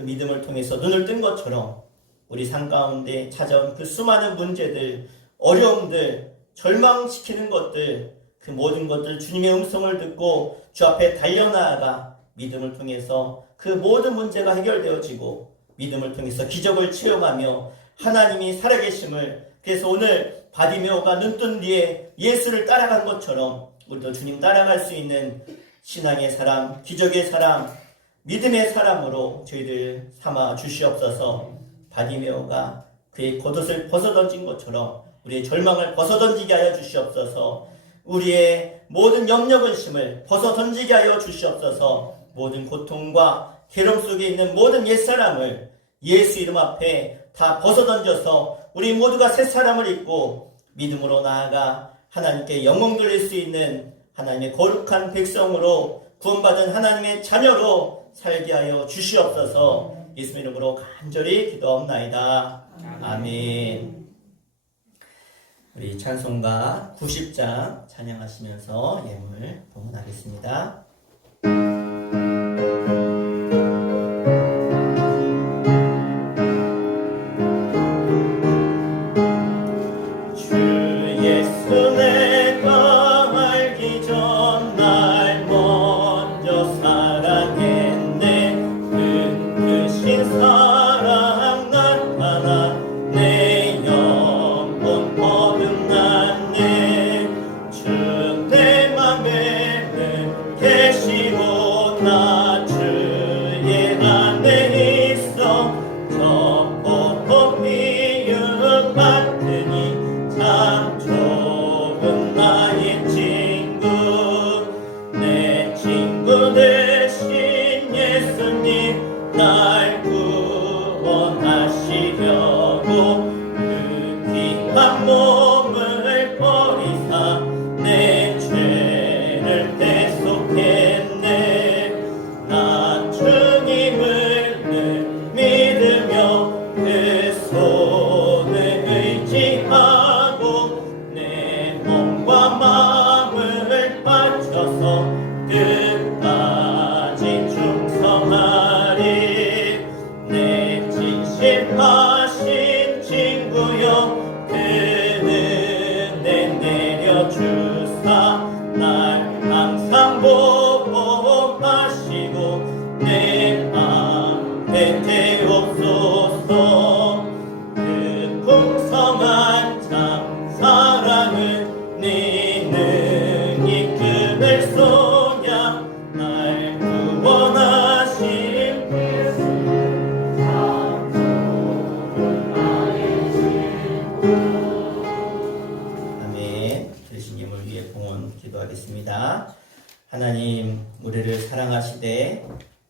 그 믿음을 통해서 눈을 뜬 것처럼 우리 삶 가운데 찾아온 그 수많은 문제들, 어려움들, 절망시키는 것들, 그 모든 것들 주님의 음성을 듣고 주 앞에 달려나아가 믿음을 통해서 그 모든 문제가 해결되어지고 믿음을 통해서 기적을 체험하며 하나님이 살아계심을, 그래서 오늘 바디메오가 눈뜬 뒤에 예수를 따라간 것처럼 우리도 주님 따라갈 수 있는 신앙의 사람, 기적의 사람, 믿음의 사람으로 저희들 삼아 주시옵소서. 바디메오가 그의 겉옷을 벗어던진 것처럼 우리의 절망을 벗어던지게 하여 주시옵소서. 우리의 모든 염려 근심을 벗어던지게 하여 주시옵소서. 모든 고통과 괴로움 속에 있는 모든 옛사람을 예수 이름 앞에 다 벗어던져서 우리 모두가 새 사람을 입고 믿음으로 나아가 하나님께 영광 돌릴 수 있는 하나님의 거룩한 백성으로 구원받은 하나님의 자녀로 살게 하여 주시옵소서. 예수 이름으로 간절히 기도하옵나이다. 아멘. 우리 찬송가 90장 찬양하시면서 예물 봉헌하겠습니다. 기도하겠습니다. 하나님, 우리를 사랑하시되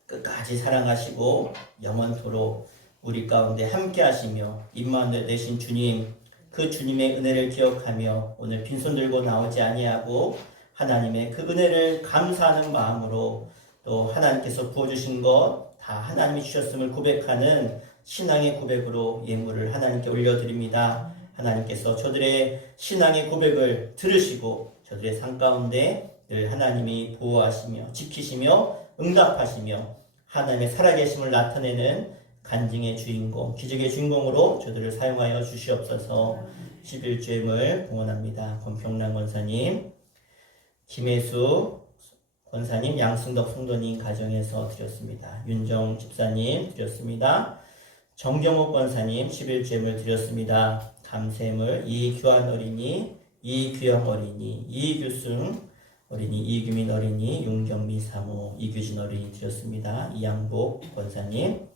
끝까지 사랑하시고 영원토록 우리 가운데 함께 하시며 임마누엘 되신 주님, 그 주님의 은혜를 기억하며 오늘 빈손 들고 나오지 아니하고 하나님의 그 은혜를 감사하는 마음으로 또 하나님께서 부어주신 것 다 하나님이 주셨음을 고백하는 신앙의 고백으로 예물을 하나님께 올려드립니다. 하나님께서 저들의 신앙의 고백을 들으시고 저들의 삶 가운데 늘 하나님이 보호하시며 지키시며 응답하시며 하나님의 살아계심을 나타내는 간증의 주인공, 기적의 주인공으로 저들을 사용하여 주시옵소서. 11주임을 봉헌합니다. 권평란 권사님, 김혜수 권사님, 양승덕 성도님 가정에서 드렸습니다. 윤정 집사님 드렸습니다. 정경옥 권사님 11주임을 드렸습니다. 감세물 이규환 어린이, 이규영 어린이, 이규승 어린이, 이규민 어린이, 윤경미 사모, 이규진 어린이 드렸습니다. 이양복 권사님,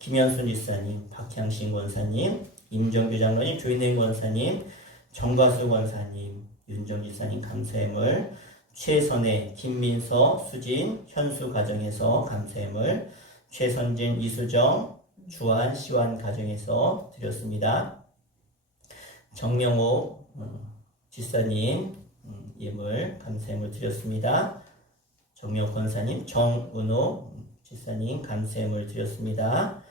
김현순 집사님, 박향신 권사님, 임정규 장로님, 조인행 권사님, 정과수 권사님, 윤정 집사님 감사해물, 최선혜, 김민서, 수진, 현수 가정에서 감사해물, 최선진, 이수정, 주한 시완 가정에서 드렸습니다. 정명호 지사님 예물 감사예물 드렸습니다. 정명호 권사님, 정은호 지사님 감사예물 드렸습니다.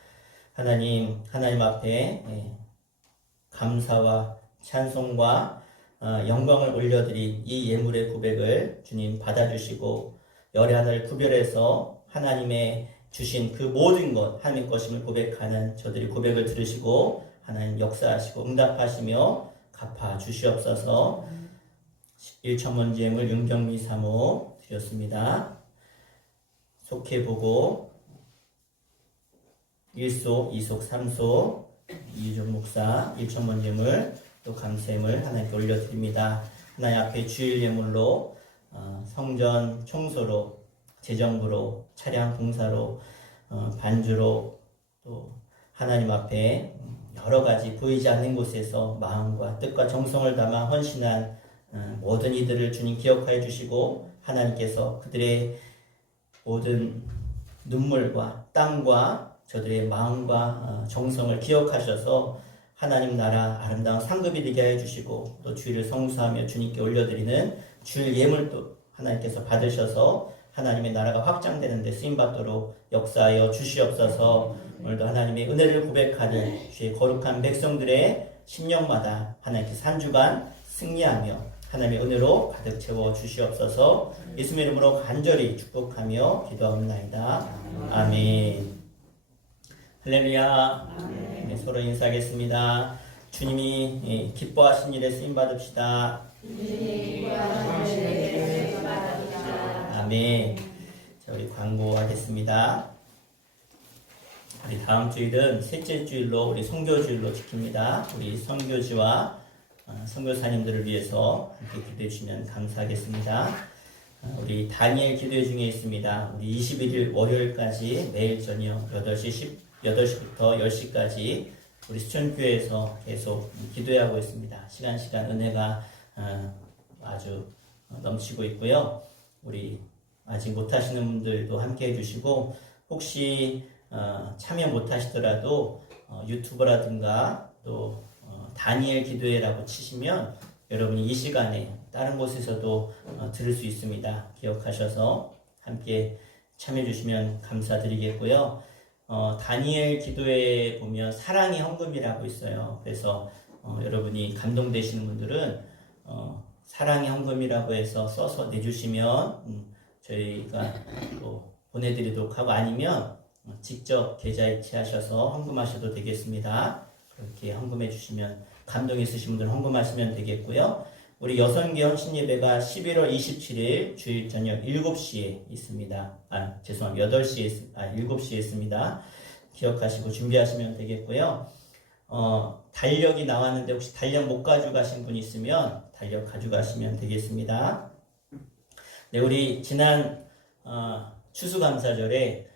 하나님 앞에 감사와 찬송과 영광을 올려드린 이 예물의 고백을 주님 받아주시고 열의 하나를 구별해서 하나님의 주신 그 모든 것 하나님 것임을 고백하는 저들이 고백을 들으시고 하나님 역사하시고 응답하시며 갚아주시옵소서. 1천문제 예물 윤경미 사모 드렸습니다. 속해보고 1속, 2속, 3속 이유정 목사 1천문제 예물 또 감사예물 하나님께 올려드립니다. 하나님 앞에 주일 예물로 성전 청소로 재정부로 차량 공사로 반주로 또 하나님 앞에 여러 가지 보이지 않는 곳에서 마음과 뜻과 정성을 담아 헌신한 모든 이들을 주님 기억하여 주시고 하나님께서 그들의 모든 눈물과 땀과 저들의 마음과 정성을 기억하셔서 하나님 나라 아름다운 상급이 되게 하여 주시고 또 주일을 성수하며 주님께 올려드리는 주일 예물도 하나님께서 받으셔서 하나님의 나라가 확장되는 데 쓰임받도록 역사하여 주시옵소서. 오늘도 하나님의 은혜를 고백하는 주의 거룩한 백성들의 심령마다 하나님께서 한 주간 승리하며 하나님의 은혜로 가득 채워 주시옵소서. 예수님의 이름으로 간절히 축복하며 기도합니다. 아멘. 할렐루야. 네, 서로 인사하겠습니다. 주님이 기뻐하신 일에 쓰임받읍시다. 아멘. 자, 우리 광고하겠습니다. 우리 다음 주일은 셋째 주일로 우리 선교주일로 지킵니다. 우리 선교지와 선교사님들을 위해서 함께 기도해 주시면 감사하겠습니다. 우리 다니엘 기도회 중에 있습니다. 우리 21일 월요일까지 매일 저녁 8시부터 10시까지 우리 수천교회에서 계속 기도하고 있습니다. 시간 은혜가 아주 넘치고 있고요. 우리 아직 못하시는 분들도 함께 해주시고 혹시 참여 못하시더라도 유튜브라든가 또 다니엘 기도회라고 치시면 여러분이 이 시간에 다른 곳에서도 들을 수 있습니다. 기억하셔서 함께 참여해 주시면 감사드리겠고요. 다니엘 기도회에 보면 사랑의 헌금이라고 있어요. 그래서 여러분이 감동되시는 분들은 사랑의 헌금이라고 해서 써서 내주시면 저희가 또 보내드리도록 하고 아니면 직접 계좌 이체하셔서 헌금하셔도 되겠습니다. 그렇게 헌금해 주시면 감동 있으신 분들 헌금하시면 되겠고요. 우리 여성계 헌신예배가 11월 27일 주일 저녁 7시에 있습니다. 7시에 있습니다. 기억하시고 준비하시면 되겠고요. 달력이 나왔는데 혹시 달력 못 가져가신 분 있으면 달력 가져가시면 되겠습니다. 네, 우리 지난 추수감사절에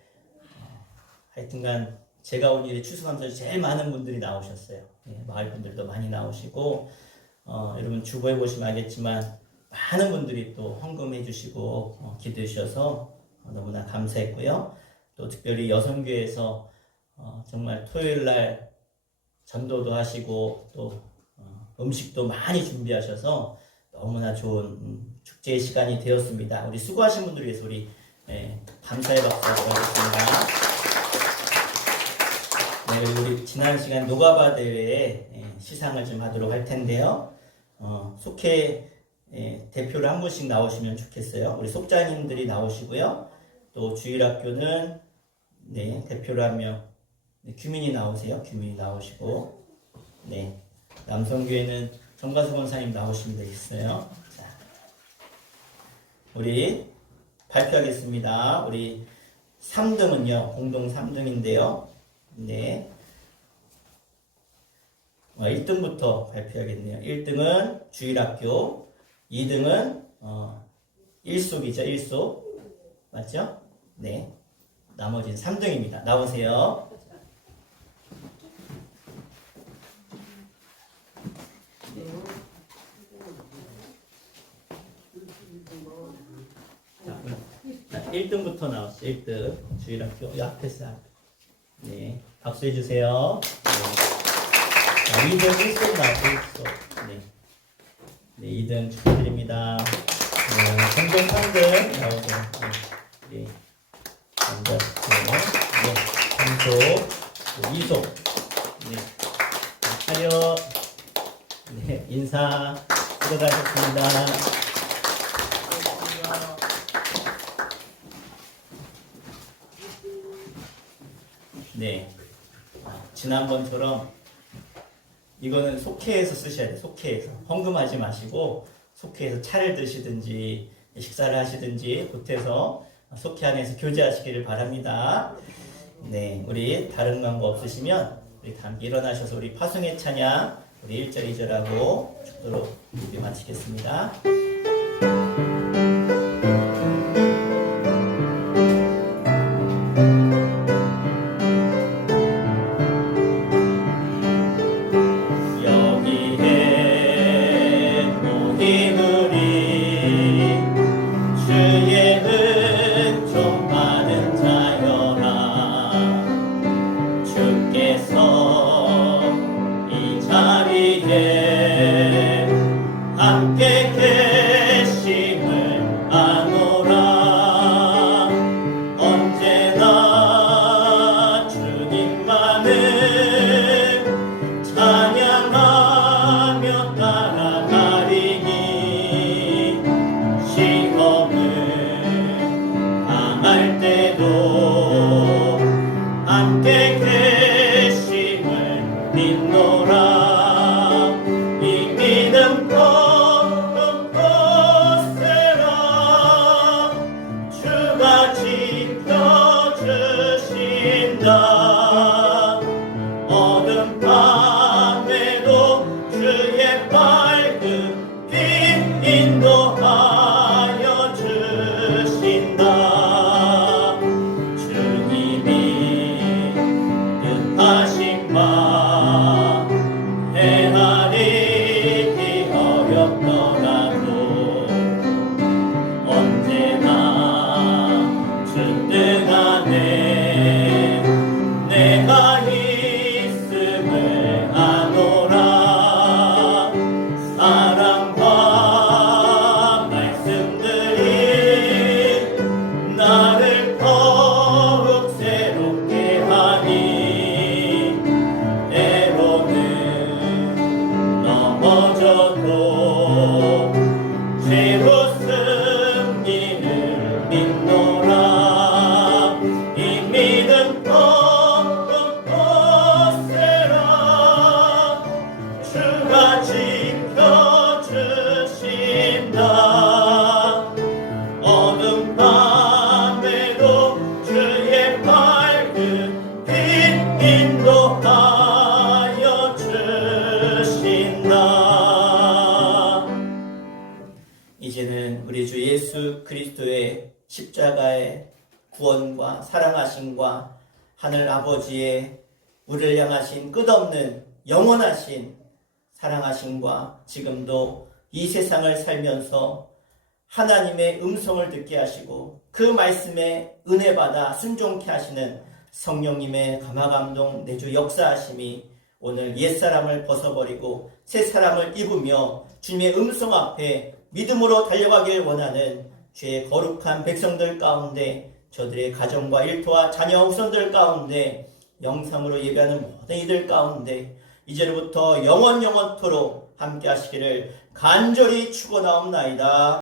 하여튼간 제가 온 일에 추수감사절에 제일 많은 분들이 나오셨어요. 네, 마을 분들도 많이 나오시고 여러분 주보해 보시면 알겠지만 많은 분들이 또 헌금해 주시고 기도해 주셔서 너무나 감사했고요. 또 특별히 여성교회에서 정말 토요일날 전도도 하시고 또 음식도 많이 준비하셔서 너무나 좋은 축제의 시간이 되었습니다. 우리 수고하신 분들 위해서 우리 감사의 박수 드리겠습니다. 네, 우리 지난 시간 노가바 대회에 시상을 좀 하도록 할 텐데요. 속해 대표를 한 분씩 나오시면 좋겠어요. 우리 속자님들이 나오시고요. 또 주일학교는 대표를 하며 규민이 나오세요. 규민이 나오시고 남성교회는 정가수 권사님 나오시면 되겠어요. 자, 우리 발표하겠습니다. 우리 3등은요. 공동 3등인데요. 1등부터 발표하겠네요. 1등은 주일학교, 2등은 1속이죠. 1속. 맞죠? 네. 나머지는 3등입니다. 나오세요. 자, 1등부터 나왔어요. 1등 주일학교 앞에서. 네. 박수 해주세요. 네. 자, 2등 1속 나왔고 1속. 네. 네, 2등 축하드립니다. 공동 3등 나오고, 네. 먼저, 네. 3속, 2속. 네. 차렷. 네. 인사. 수고하셨습니다. 네. 지난번처럼 이거는 속회에서 쓰셔야 돼요. 속회에서. 헌금하지 마시고 속회에서 차를 드시든지 식사를 하시든지 보태서 속회 안에서 교제하시기를 바랍니다. 네. 우리 다른 광고 없으시면 우리 다 함께 일어나셔서 우리 파송의 찬양 우리 1절 2절하고 축도로 우리 마치겠습니다. 함께 계심을 아노라. 언제나 주님만을 찬양하며 따라가리니 시험을 당할 때도 함께 계심을 믿노라. 이 믿음 어둠 밤에도 주의 밝은 빛 인도하여 주신다. 주님이 뜻하신 바 헤아리기 어렵더라도 언제나 주뜻 안에 내가 있음을 아노라. 사랑과 말씀들이 나를 더욱 새롭게 하니 때로는 넘어져도 죄로 승리를 믿노라. 이 믿음 주가 지켜주신다. 어둠 밤에도 주의 밝은 빛 인도하여 주신다. 이제는 우리 주 예수 그리스도의 십자가의 구원과 사랑하심과 하늘 아버지의 우리를 향하신 끝없는 영원하신 사랑하심과 지금도 이 세상을 살면서 하나님의 음성을 듣게 하시고 그 말씀에 은혜 받아 순종케 하시는 성령님의 감화감동 내주 역사하심이 오늘 옛사람을 벗어버리고 새사람을 입으며 주님의 음성 앞에 믿음으로 달려가길 원하는 주의 거룩한 백성들 가운데 저들의 가정과 일터와 자녀 후손들 가운데 영상으로 예배하는 모든 이들 가운데 이제로부터 영원토록 함께 하시기를 간절히 축원하옵나이다.